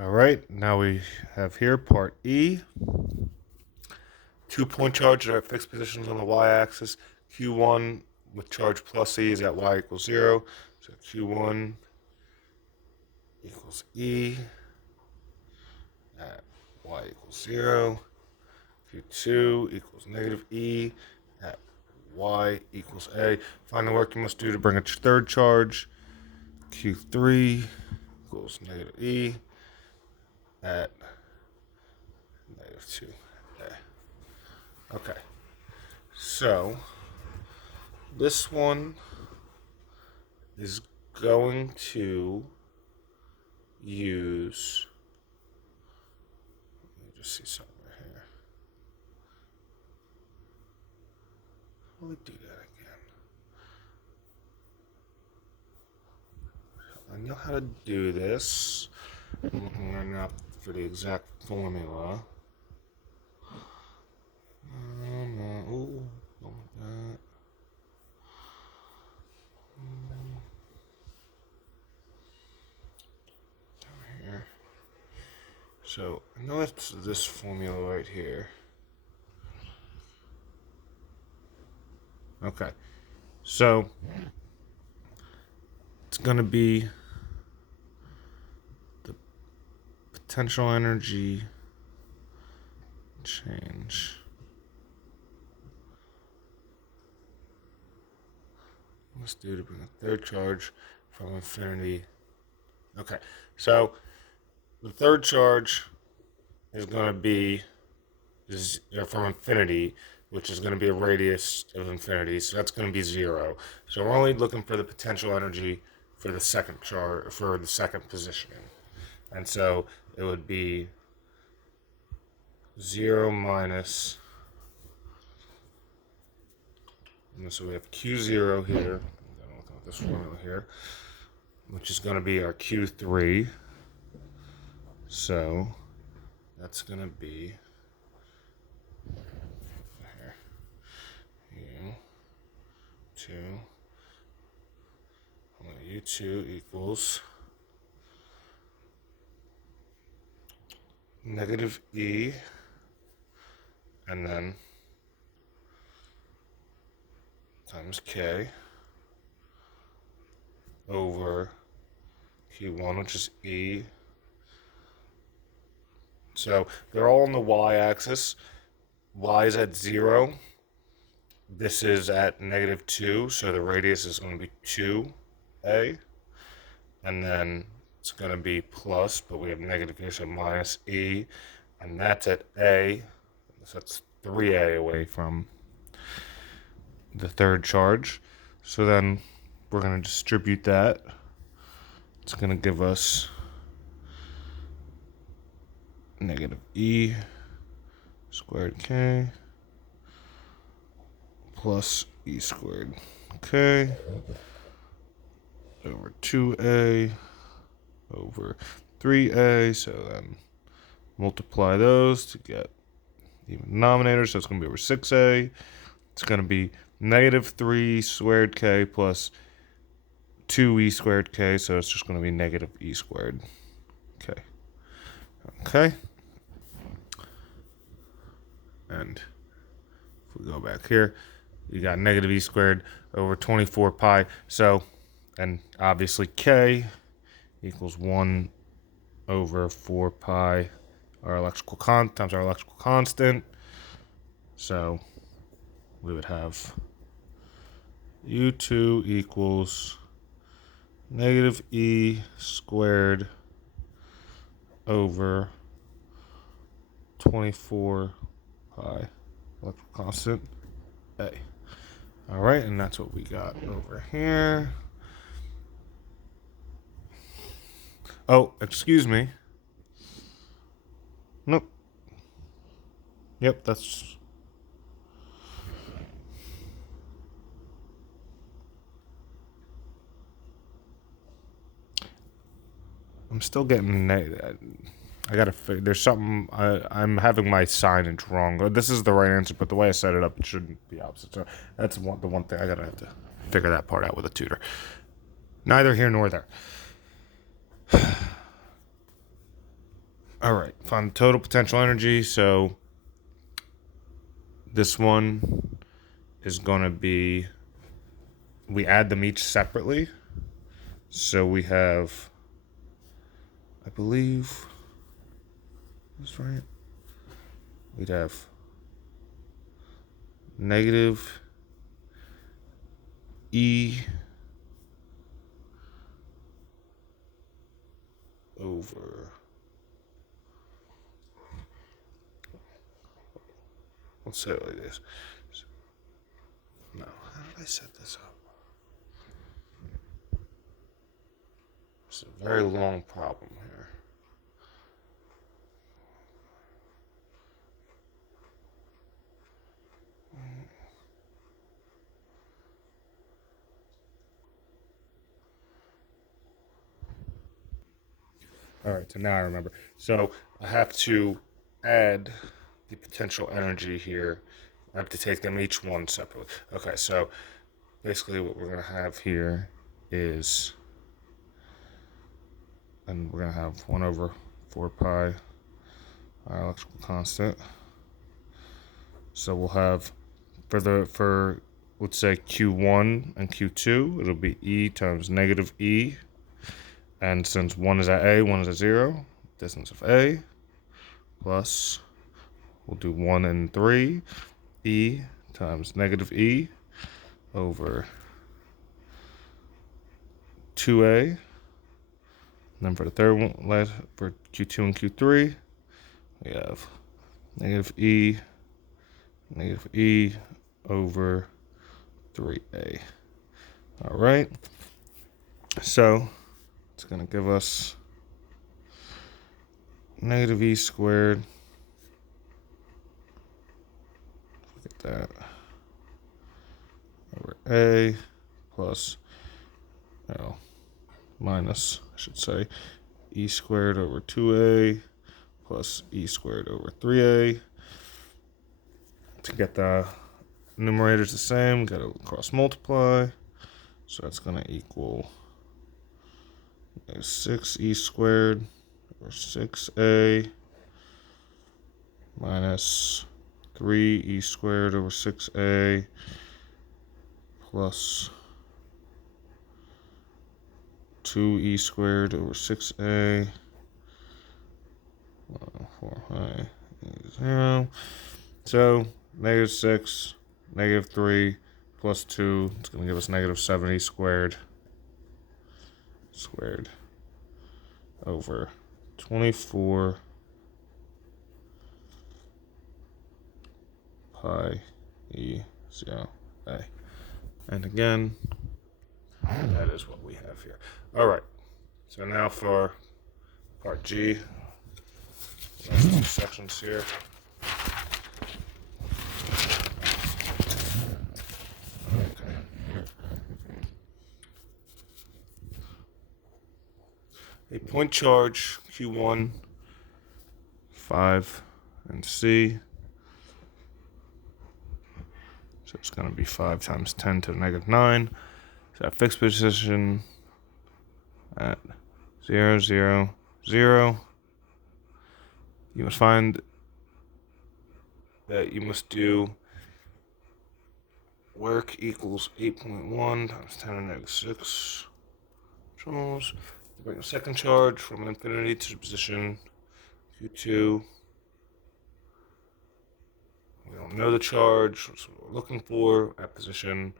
All right, now we have here part E. 2-point charge at fixed positions on the y-axis. Q1 with charge plus E is at y equals 0. So Q1 equals E at y equals 0. Q2 equals negative E at y equals A. Find the work you must do to bring a third charge. Q3 equals negative E at negative 2A. Okay, so this one is going to use, let me just see something right here. How do we do that again? I know how to do this. I'm looking right now for the exact formula. Ooh, don't like that. Down here. So I know it's this formula right here. Okay, so it's gonna be the potential energy change. Let's do to bring a third charge from infinity. Okay, so the third charge is going to be from infinity, which is going to be a radius of infinity. So that's going to be 0. So we're only looking for the potential energy for the second charge, for the second positioning. And so it would be 0 minus. And so we have Q0 here. I'm looking at this formula here, which is going to be our Q3. So that's going to be here, U2, U2 equals negative E, and then times K over Q1, which is E. So they're all on the y-axis. Y is at 0. This is at negative 2, so the radius is going to be 2A. And then it's going to be plus, but we have negative here, so minus E. And that's at A. So that's 3A away from the third charge. So then we're going to distribute that. It's going to give us negative E squared K plus E squared K over 2A over 3A. So then multiply those to get even denominator. So it's going to be over 6A. It's going to be negative 3 squared K plus 2E squared K. So it's just going to be negative E squared K. Okay. And if we go back here, you got negative E squared over 24 pi. So, and obviously K equals 1 over 4 pi our electrical times our electrical constant. So we would have U2 equals negative E squared over 24 pi electrical constant A. All right, and that's what we got over here. Oh, excuse me. Nope. Yep, that's... I'm still getting... I gotta... There's something... I'm having my signage wrong. This is the right answer, but the way I set it up, it shouldn't be opposite. So that's the one thing I gotta have to figure that part out with a tutor. Neither here nor there. All right, find the total potential energy. So this one is going to be, we add them each separately. So we have, I believe, that's right. We'd have negative E over, let's say it like this. No, how did I set this up? It's a very long problem here. All right, so now I remember. So I have to add the potential energy here. I have to take them each one separately. Okay, so basically what we're going to have here is, and we're going to have 1 over 4 pi our electrical constant. So we'll have, for let's say Q1 and Q2, it'll be E times negative E. And since 1 is at A, 1 is at 0, distance of A, plus, we'll do 1 and 3, E times negative E over 2A. And then for the third one, for Q2 and Q3, we have negative E over 3A. All right. So it's going to give us negative E squared. Look at that. Over A plus, minus, I should say, E squared over 2A plus E squared over 3A. To get the numerators the same, got to cross multiply. So that's going to equal 6E squared over 6A minus 3E squared over 6A plus 2E squared over 6A. 4i 0. So negative 6, negative 3 plus 2, it's going to give us negative 7E squared over 24 pi E 0 A. And again, that is what we have here. All right, so now for part G, last two sections here. A point charge, Q1, 5, and C. So it's going to be 5 times 10 to the negative 9. So at fixed position at 0, 0, 0. You must find that you must do work equals 8.1 times 10 to the negative 6 joules. To bring a second charge from infinity to position Q2. We don't know the charge, so we're looking for at position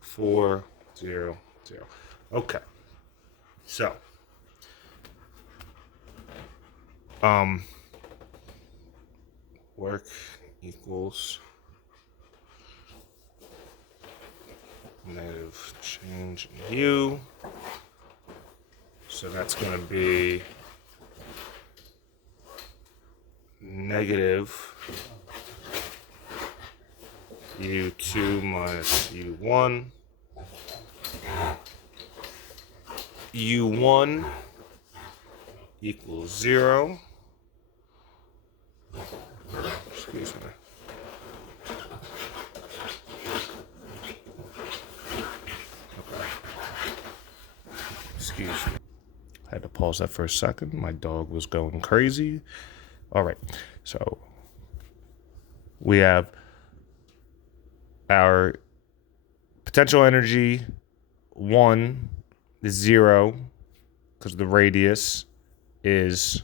4, 0, 0. Okay. So, work equals negative change in U. So that's going to be negative U2 minus U1. U1 equals 0. Excuse me. Okay. Excuse me. I had to pause that for a second. My dog was going crazy. All right, so we have our potential energy 1 is 0 because the radius is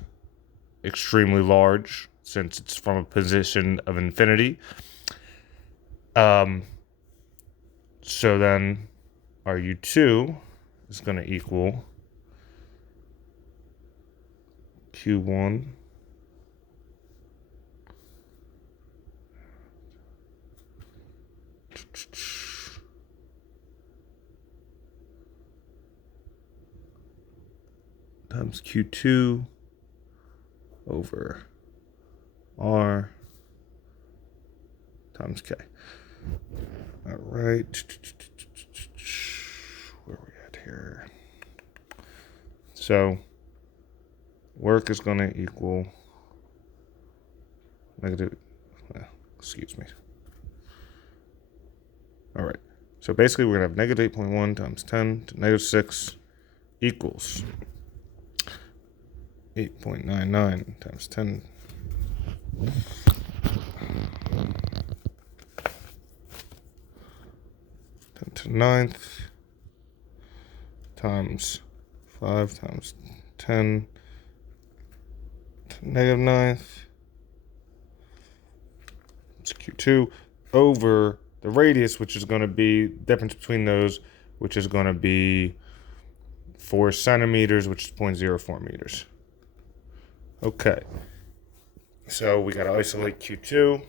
extremely large since it's from a position of infinity. So then our U2 is going to equal Q1 times Q2 over R times K. All right. Where are we at here? So work is going to equal negative, excuse me. All right. So basically we're going to have negative 8.1 times 10 to negative 6 equals 8.99 times 10 to 9th times 5 times 10 to negative 9th. It's Q2 over the radius, which is going to be the difference between those, which is going to be 4 centimeters, which is 0.04 meters. Okay. So we got to isolate Q2.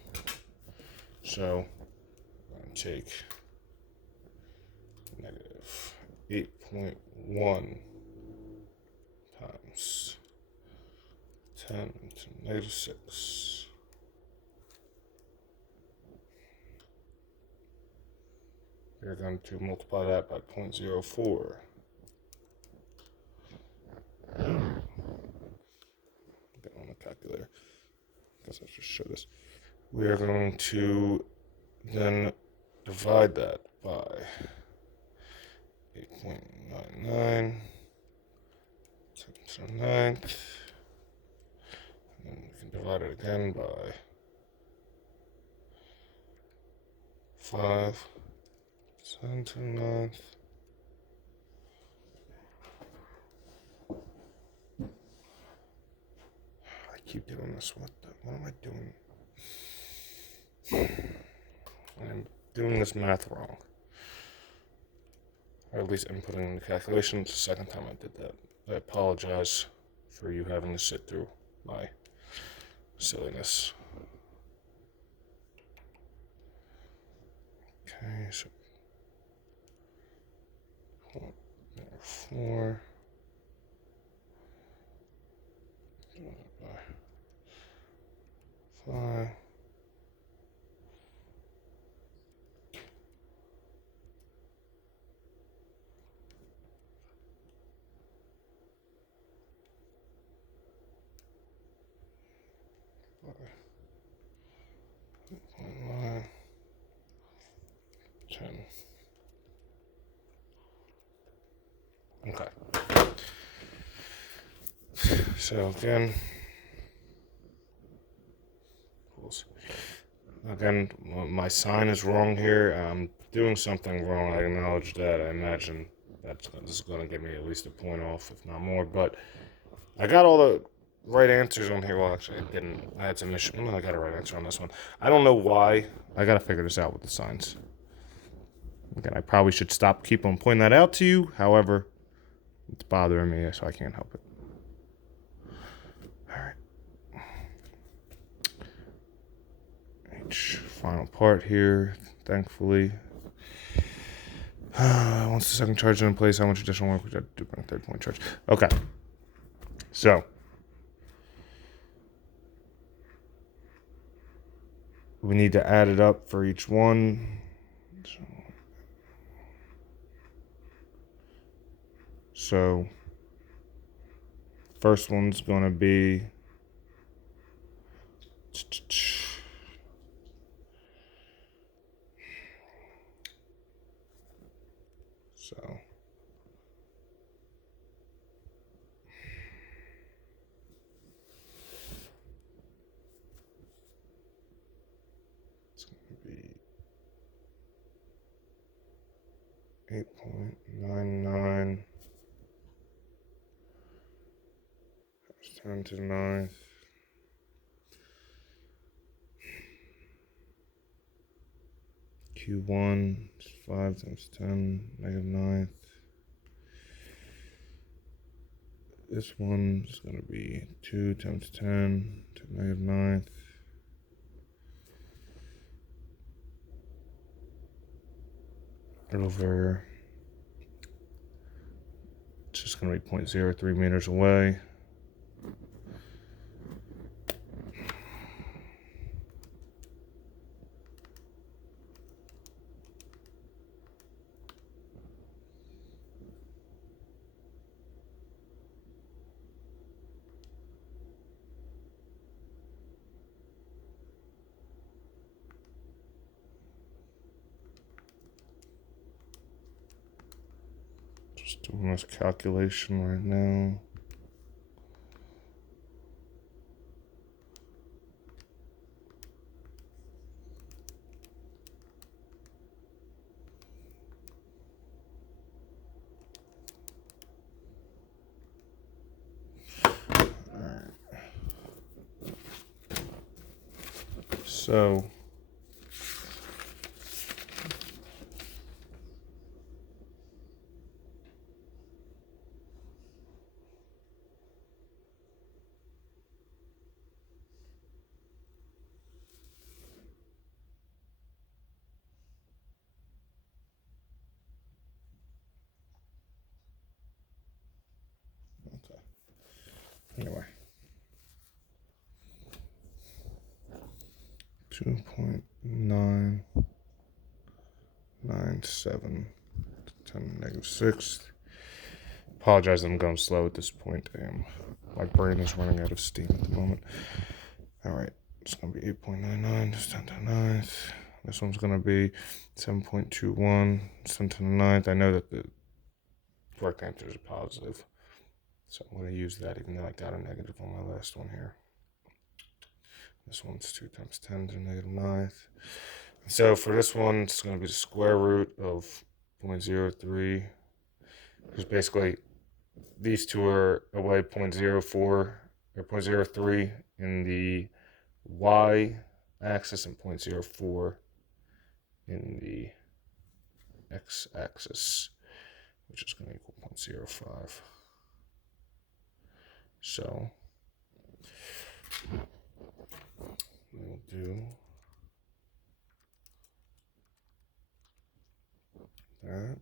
So I'm going to take negative 8.1 times 10 to negative 6. We're going to multiply that by 0.04. Get on the calculator. I guess I should show this. We are going to then divide that by 8.99 to the 9th. And then we can divide it again by 5 10 to the 9th. I keep doing this. What am I doing? I'm doing this math wrong. Or at least inputting in the calculation. It's the second time I did that. I apologize for you having to sit through my silliness. Okay, so 4 divided by 5. Nine, 10. Okay. So again, my sign is wrong here. I'm doing something wrong. I acknowledge that. I imagine this is going to give me at least a point off, if not more. But I got all the right answers on here. Well, actually, I didn't. I had some issues. I got a right answer on this one. I don't know why. I got to figure this out with the signs. Again, I probably should keep on pointing that out to you. However, it's bothering me, so I can't help it. All right. Final part here, thankfully. Once the second charge is in place, how much additional work would you have to do for a third point charge? Okay. So we need to add it up for each one. So first one's going to be so 8.99 times 10 to the 9th. Q1 is 5 times 10, negative 9th. This one is going to be 2 times 10 to the negative 9th. Over, it's just going to be 0.03 meters away. Just doing this calculation right now. So okay. Anyway. 2.997 10 to the negative 6th. Apologize, I'm going slow at this point. My brain is running out of steam at the moment. Alright, it's going to be 8.99 to 10 to the 9th. This one's going to be 7.21 10 to the 9th. I know that the correct answer is a positive, so I'm going to use that even though I got a negative on my last one here. This one's 2 times 10 to the negative 9th. So for this one, it's going to be the square root of 0.03. Because basically, these two are away 0.04 or 0.03 in the y-axis and 0.04 in the x-axis, which is going to equal 0.05. So we'll do that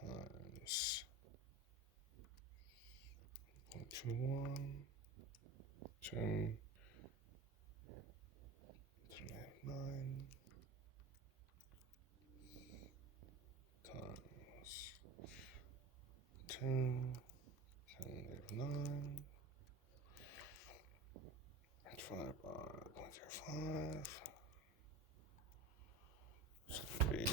times 0.21, 10 to the negative 9 times 2 to the negative 9 divided by 0.05. It's going to be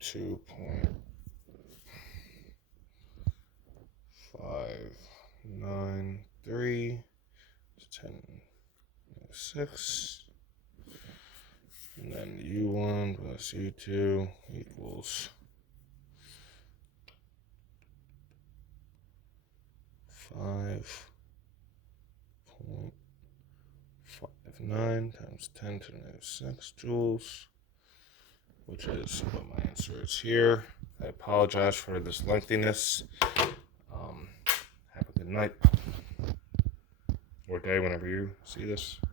2.593 to 10 negative 6. And then U1 plus U2 equals 5.59 times 10 to the negative 6 joules, which is what my answer is here. I apologize for this lengthiness. Have a good night or day whenever you see this.